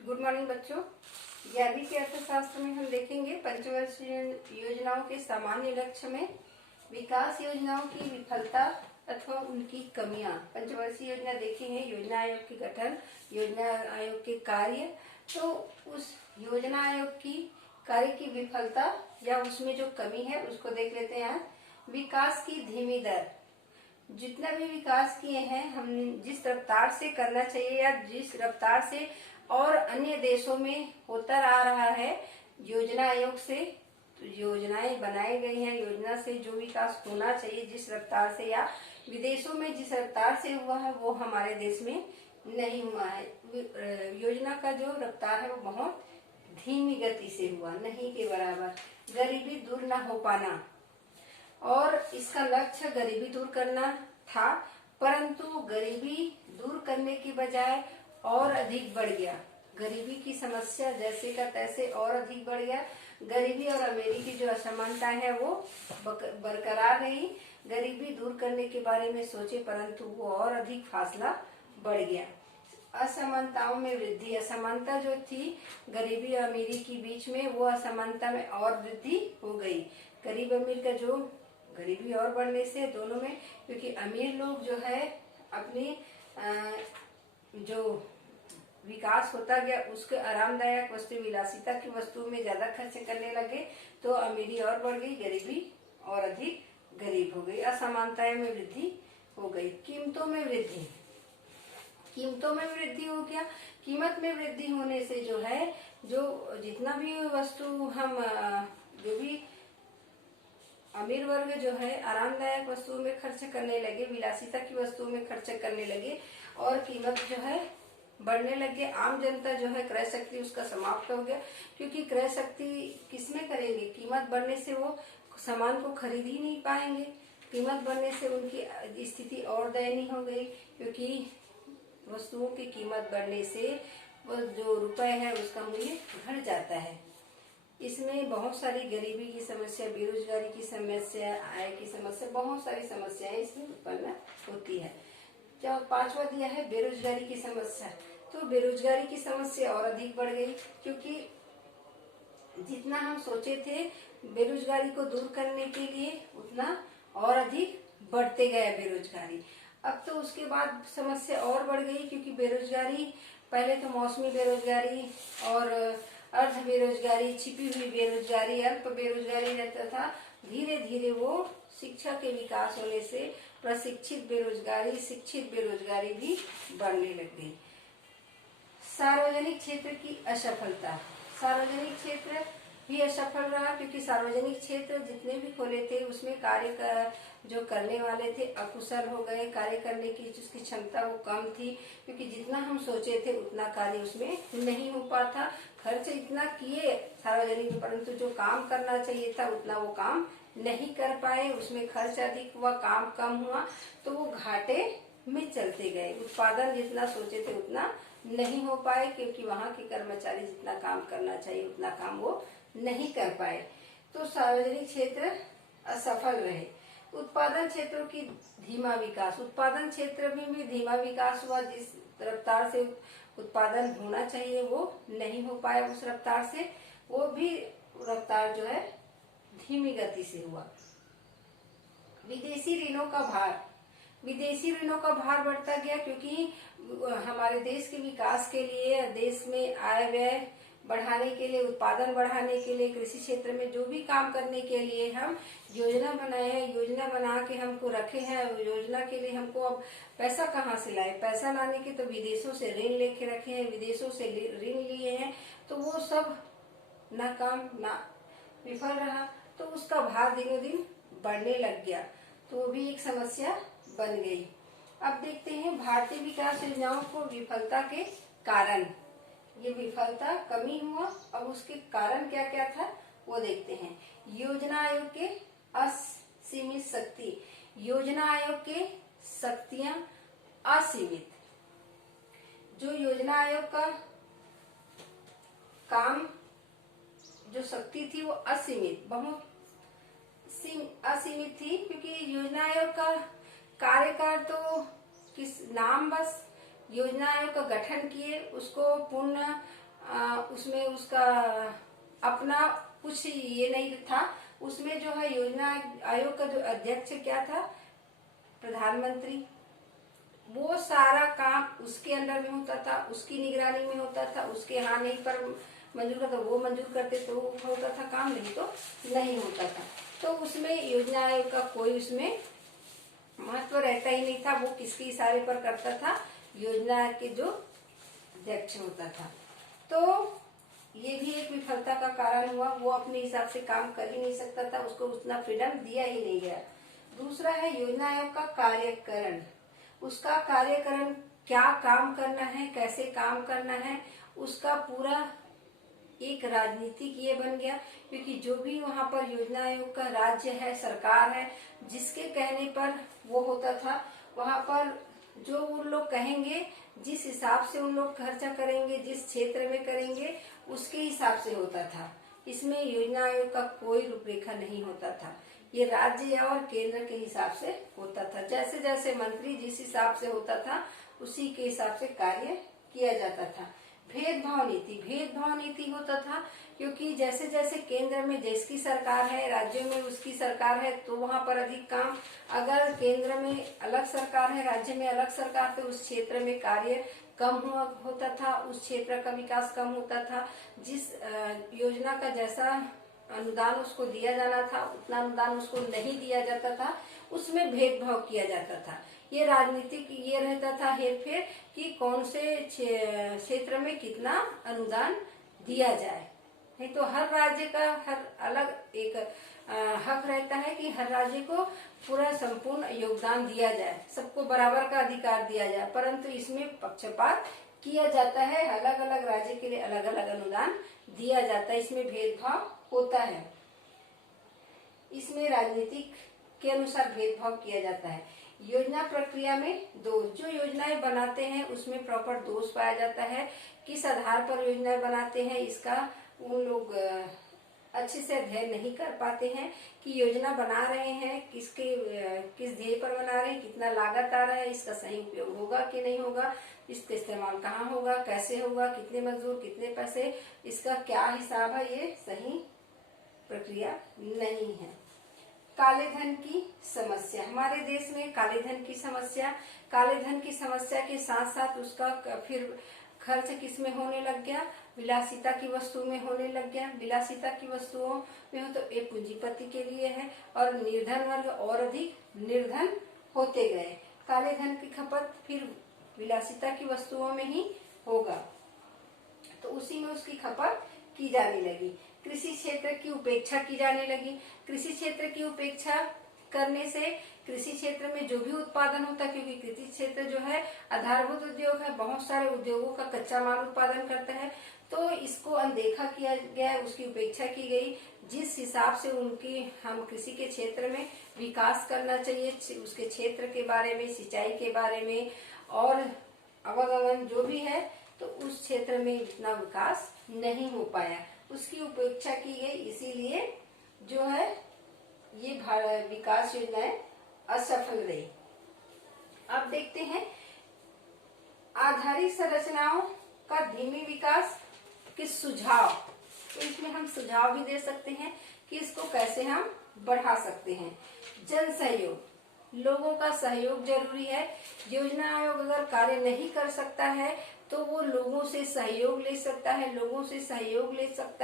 Good morning बच्चों। 11वीं के अर्थशास्त्र में हम देखेंगे पंचवर्षीय योजनाओं के सामान्य लक्ष्य में विकास योजनाओं की विफलता अथवा उनकी कमियां। पंचवर्षीय योजना देखेंगे, योजना आयोग के गठन, योजना आयोग के कार्य। तो उस योजना आयोग की कार्य की विफलता या उसमें जो कमी है उसको देख लेते हैं। विकास की धीमी दर, जितना भी विकास किए हैं हम जिस रफ्तार से करना चाहिए या जिस रफ्तार से और अन्य देशों में होता आ रहा है, योजना आयोग से योजनाएं बनाई गई हैं, योजना से जो विकास होना चाहिए जिस रफ्तार से या विदेशों में जिस रफ्तार से हुआ है वो हमारे देश में नहीं हुआ है। योजना का जो रफ्तार है वो बहुत धीमी गति से हुआ, नहीं के बराबर। गरीबी दूर न हो पाना, और इसका लक्ष्य गरीबी दूर करना था, परंतु गरीबी दूर करने की बजाय और अधिक बढ़ गया। गरीबी की समस्या जैसे का तैसे और अधिक बढ़ गया। गरीबी और अमीरी की जो असमानता है वो बरकरार रही। गरीबी दूर करने के बारे में सोचे परंतु वो और अधिक फासला बढ़ गया। असमानताओं में वृद्धि, असमानता जो थी गरीबी और अमीरी के बीच में वो असमानता में और वृद्धि हो गई। गरीब अमीर का जो गरीबी और बढ़ने से दोनों में, क्योंकि अमीर लोग जो है अपनी जो विकास होता गया उसके आरामदायक वस्तु विलासिता की वस्तु में ज्यादा खर्च करने लगे तो अमीरी और बढ़ गई, गरीबी और अधिक गरीब हो गई। असमानताएं में वृद्धि हो गई। कीमतों में वृद्धि, कीमतों में वृद्धि हो गया। कीमत में वृद्धि होने से जो है जो जितना भी वस्तु हम जो भी अमीर वर्ग जो है आरामदायक वस्तुओं में खर्च करने लगे, विलासिता की वस्तुओं में खर्च करने लगे और कीमत जो है बढ़ने लगे। आम जनता जो है क्रय शक्ति उसका समाप्त हो गया, क्योंकि क्रय शक्ति किसमें करेंगे? कीमत बढ़ने से वो सामान को खरीद ही नहीं पाएंगे। कीमत बढ़ने से उनकी स्थिति और दयनीय हो गई, क्योंकि वस्तुओं की कीमत बढ़ने से वो जो रुपए है उसका मूल्य घट जाता है। इसमें बहुत सारी गरीबी की समस्या, बेरोजगारी की समस्या, आय की समस्या, बहुत सारी समस्याएं इसमें उत्पन्न होती है। जब 5वां दिया है बेरोजगारी की समस्या, तो बेरोजगारी की समस्या और अधिक बढ़ गई, क्योंकि जितना हम सोचे थे बेरोजगारी को दूर करने के लिए उतना और अधिक बढ़ते गया बेरोजगारी। अब तो उसके बाद समस्या और बढ़ गई, क्योंकि बेरोजगारी पहले तो मौसमी बेरोजगारी और अर्ध बेरोजगारी, छिपी हुई बेरोजगारी, अल्प बेरोजगारी रहता था। धीरे धीरे वो शिक्षा के विकास होने से प्रशिक्षित बेरोजगारी, शिक्षित बेरोजगारी भी बढ़ने लग गई। सार्वजनिक क्षेत्र की असफलता, सार्वजनिक क्षेत्र भी असफल रहा, क्योंकि सार्वजनिक क्षेत्र जितने भी खोले थे उसमें कार्य जो करने वाले थे अकुशल हो गए। कार्य करने की जिसकी क्षमता वो कम थी, क्योंकि जितना हम सोचे थे उतना कार्य उसमें नहीं हो पाता। खर्च इतना किए सार्वजनिक, परंतु जो काम करना चाहिए था उतना वो काम नहीं कर पाए। उसमें खर्च अधिक हुआ, काम कम हुआ, तो वो घाटे में चलते गए। उत्पादन जितना सोचे थे उतना नहीं हो पाए, क्योंकि वहां के कर्मचारी जितना काम करना चाहिए उतना काम वो नहीं कर पाए। तो सार्वजनिक क्षेत्र असफल रहे। उत्पादन क्षेत्रों की धीमा विकास, उत्पादन क्षेत्र में भी धीमा विकास हुआ। जिस रफ्तार से उत्पादन होना चाहिए वो नहीं हो पाया, उस रफ्तार से वो भी रफ्तार जो है धीमी गति से हुआ। विदेशी ऋणों का भार, विदेशी ऋणों का भार बढ़ता गया, क्योंकि हमारे देश के विकास के लिए, देश में आय व्यय बढ़ाने के लिए, उत्पादन बढ़ाने के लिए, कृषि क्षेत्र में जो भी काम करने के लिए हम योजना बनाए हैं, योजना बना के हमको रखे हैं, योजना के लिए हमको अब पैसा कहाँ से लाए? पैसा लाने के तो विदेशों से ऋण लेके रखे हैं, विदेशों से ऋण लिए हैं, तो वो सब नाकाम ना विफल रहा, तो उसका भार दिनों दिन बढ़ने लग गया, तो वो भी एक समस्या बन गई। अब देखते हैं भारतीय विकास योजनाओं को विफलता के कारण। ये विफलता कमी हुआ, अब उसके कारण क्या क्या था वो देखते हैं। योजना आयोग के असीमित शक्ति, योजना आयोग के शक्तियां असीमित। जो योजना आयोग का काम जो शक्ति थी वो असीमित, बहुत असीमित थी, क्योंकि योजना आयोग का कार्यकाल तो किस नाम, बस योजना आयोग का गठन किए, उसको पूर्ण उसमें उसका अपना कुछ ये नहीं था। उसमें जो है योजना आयोग का जो अध्यक्ष क्या था, प्रधानमंत्री, वो सारा काम उसके अंडर में होता था, उसकी निगरानी में होता था। उसके हाँ नहीं पर मंजूर करता, वो मंजूर करते तो होता था काम, नहीं तो नहीं होता था। तो उसमें योजना आयोग का कोई उसमें महत्व रहता ही नहीं था। वो किसके इशारे पर करता था, योजना के जो अध्यक्ष होता था। तो ये भी एक विफलता का कारण हुआ। वो अपने हिसाब से काम कर ही नहीं सकता था, उसको उतना फ्रीडम दिया ही नहीं गया। दूसरा है योजना आयोग का कार्यकरण। उसका कार्यकरण, क्या काम करना है, कैसे काम करना है, उसका पूरा एक राजनीतिक ये बन गया। क्योंकि जो भी वहाँ पर योजना आयोग का राज्य है, सरकार है, जिसके कहने पर वो होता था, वहाँ पर जो उन लोग कहेंगे, जिस हिसाब से उन लोग खर्चा करेंगे, जिस क्षेत्र में करेंगे, उसके हिसाब से होता था। इसमें योजना आयोग का कोई रूपरेखा नहीं होता था। ये राज्य और केंद्र के हिसाब से होता था। जैसे जैसे मंत्री जिस हिसाब से होता था, उसी के हिसाब से कार्य किया जाता था। भेदभाव नीति होता था। क्योंकि जैसे जैसे केंद्र में जिसकी सरकार है, राज्यों में उसकी सरकार है, तो वहाँ पर अधिक काम। अगर केंद्र में अलग सरकार है, राज्य में अलग सरकार, तो उस क्षेत्र में कार्य कम होता था, उस क्षेत्र का विकास कम होता था। जिस योजना का जैसा अनुदान उसको दिया जाना था, उतना अनुदान उसको नहीं दिया जाता था। उसमें भेदभाव किया जाता था। ये राजनीतिक ये रहता था हेरफेर कि कौन से क्षेत्र में कितना अनुदान दिया जाए। नहीं तो हर राज्य का हर अलग एक हक रहता है कि हर राज्य को पूरा संपूर्ण योगदान दिया जाए, सबको बराबर का अधिकार दिया जाए। परंतु इसमें पक्षपात किया जाता है, अलग अलग राज्य के लिए अलग अलग अनुदान दिया जाता है। इसमें भेदभाव होता है। इसमें राजनीतिक के अनुसार भेदभाव किया जाता है। योजना प्रक्रिया में दोष, जो योजनाएं बनाते हैं उसमें प्रॉपर दोष पाया जाता है। किस आधार पर योजनाएं बनाते हैं, इसका उन लोग अच्छे से अध्ययन नहीं कर पाते हैं कि योजना बना रहे हैं किस ध्येय पर बना रहे हैं, कितना लागत आ रहा है, इसका सही उपयोग होगा कि नहीं होगा, इसका इस्तेमाल कहाँ होगा, कैसे होगा, कितने मजदूर, कितने पैसे, इसका क्या हिसाब है, ये सही प्रक्रिया नहीं है। काले धन की समस्या, हमारे देश में काले धन की समस्या के साथ साथ उसका फिर खर्च किस में होने लग गया, विलासिता की वस्तु में होने लग गया। विलासिता की वस्तुओं में हो तो ये पूंजीपति के लिए है, और निर्धन वर्ग और अधिक निर्धन होते गए। काले धन की खपत फिर विलासिता की वस्तुओं में ही होगा, तो उसी में उसकी खपत की जाने लगी। कृषि क्षेत्र की उपेक्षा की जाने लगी। कृषि क्षेत्र की उपेक्षा करने से कृषि क्षेत्र में जो भी उत्पादन होता है, क्योंकि कृषि क्षेत्र जो है आधारभूत उद्योग है, बहुत सारे उद्योगों का कच्चा माल उत्पादन करता है, तो इसको अनदेखा किया गया, उसकी उपेक्षा की गई। जिस हिसाब से हम कृषि के क्षेत्र में विकास करना चाहिए, उसके क्षेत्र के बारे में, सिंचाई के बारे में और आवागमन जो भी है, तो उस क्षेत्र में इतना विकास नहीं हो पाया, उसकी उपेक्षा की गई। इसीलिए जो है ये विकास योजनाएं असफल रही। अब देखते हैं आधारित संरचनाओं का धीमी विकास के सुझाव। तो इसमें हम सुझाव भी दे सकते हैं कि इसको कैसे हम बढ़ा सकते हैं। जन सहयोग, लोगों का सहयोग जरूरी है। योजना आयोग अगर कार्य नहीं कर सकता है तो वो लोगों से सहयोग ले सकता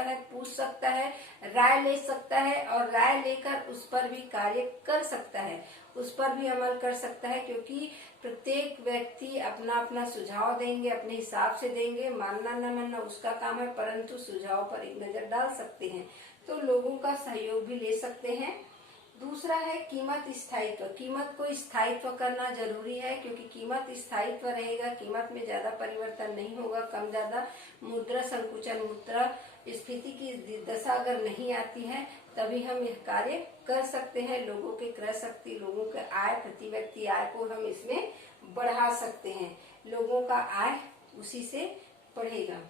है, पूछ सकता है, राय ले सकता है, और राय लेकर उस पर भी कार्य कर सकता है, उस पर भी अमल कर सकता है। क्योंकि प्रत्येक व्यक्ति अपना अपना सुझाव देंगे, अपने हिसाब से देंगे, मानना न मानना उसका काम है, परंतु सुझाव पर एक नजर डाल सकते हैं, तो लोगों का सहयोग भी ले सकते हैं। दूसरा है कीमत स्थायित्व। कीमत को स्थायित्व करना जरूरी है, क्योंकि कीमत स्थायित्व रहेगा, कीमत में ज्यादा परिवर्तन नहीं होगा, कम ज्यादा मुद्रा संकुचन, मुद्रा स्फीति की दशा अगर नहीं आती है, तभी हम यह कार्य कर सकते हैं। लोगों के क्रय शक्ति, लोगों के आय, प्रति व्यक्ति आय को हम इसमें बढ़ा सकते हैं, लोगों का आय उसी से बढ़ेगा।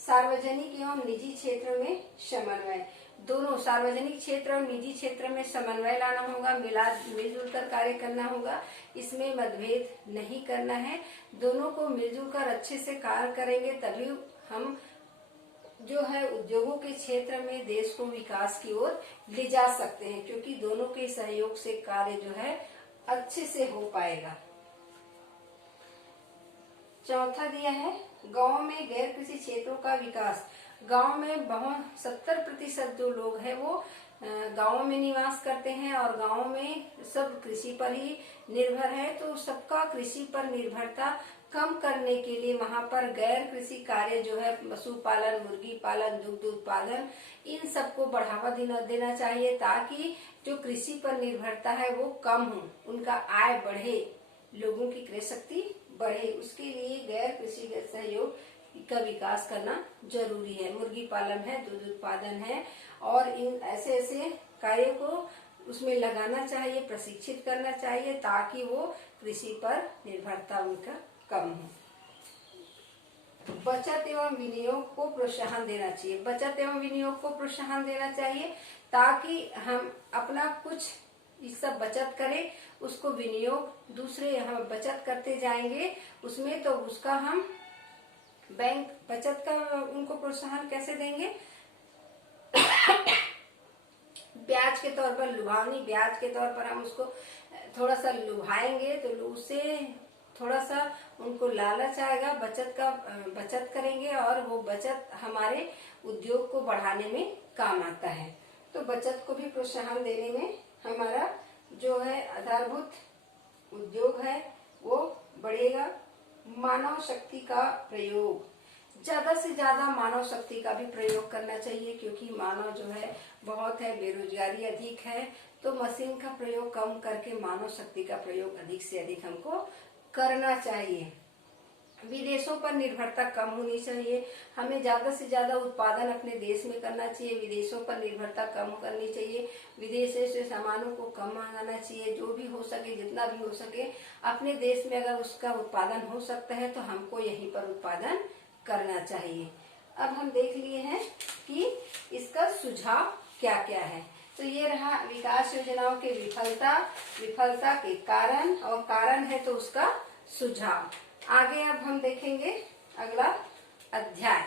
सार्वजनिक एवं निजी क्षेत्र में समन्वय, दोनों सार्वजनिक क्षेत्र और निजी क्षेत्र में समन्वय लाना होगा, मिलजुल कर कार्य करना होगा, इसमें मतभेद नहीं करना है। दोनों को मिलजुल कर अच्छे से कार्य करेंगे, तभी हम जो है उद्योगों के क्षेत्र में देश को विकास की ओर ले जा सकते हैं, क्योंकि दोनों के सहयोग से कार्य जो है अच्छे से हो पाएगा। चौथा दिया है गांव में गैर कृषि क्षेत्रों का विकास। गांव में बहुत 70% जो लोग हैं वो गांव में निवास करते हैं और गांव में सब कृषि पर ही निर्भर है। तो सबका कृषि पर निर्भरता कम करने के लिए वहां पर गैर कृषि कार्य जो है पशुपालन, मुर्गी पालन, दुग्ध उत्पादन, इन सबको बढ़ावा देना चाहिए, ताकि जो कृषि पर निर्भरता है वो कम हो, उनका आय बढ़े, लोगों की क्रय शक्ति बढ़े। उसके लिए गैर कृषि सहयोग का विकास करना जरूरी है। मुर्गी पालन है, दूध उत्पादन है, और इन ऐसे ऐसे कार्यों को उसमें लगाना चाहिए, प्रशिक्षित करना चाहिए, ताकि वो कृषि पर निर्भरता उनका कम हो। बचत एवं विनियोग को प्रोत्साहन देना चाहिए। बचत एवं विनियोग को प्रोत्साहन देना चाहिए, ताकि हम अपना कुछ सब बचत करें, उसको विनियोग दूसरे हम बचत करते जाएंगे उसमें, तो उसका हम बैंक बचत का उनको प्रोत्साहन कैसे देंगे? ब्याज के तौर पर, लुभावनी ब्याज के तौर पर हम उसको थोड़ा सा लुभाएंगे, तो उससे थोड़ा सा उनको लालच आएगा, बचत करेंगे, और वो बचत हमारे उद्योग को बढ़ाने में काम आता है। तो बचत को भी प्रोत्साहन देने में हमारा जो है आधारभूत उद्योग है वो बढ़ेगा। मानव शक्ति का प्रयोग, ज्यादा से ज्यादा मानव शक्ति का भी प्रयोग करना चाहिए, क्योंकि मानव जो है बहुत है, बेरोजगारी अधिक है। तो मशीन का प्रयोग कम करके मानव शक्ति का प्रयोग अधिक से अधिक हमको करना चाहिए। विदेशों पर निर्भरता कम होनी चाहिए। हमें ज्यादा से ज्यादा उत्पादन अपने देश में करना चाहिए, विदेशों पर निर्भरता कम करनी चाहिए। विदेश से सामानों को कम मंगाना चाहिए, जो भी हो सके, जितना भी हो सके अपने देश में अगर उसका उत्पादन हो सकता है तो हमको यहीं पर उत्पादन करना चाहिए। अब हम देख लिए हैं कि इसका सुझाव क्या क्या है। तो ये रहा विकास योजनाओं के विफलता के कारण, और कारण है तो उसका सुझाव। आगे अब हम देखेंगे अगला अध्याय।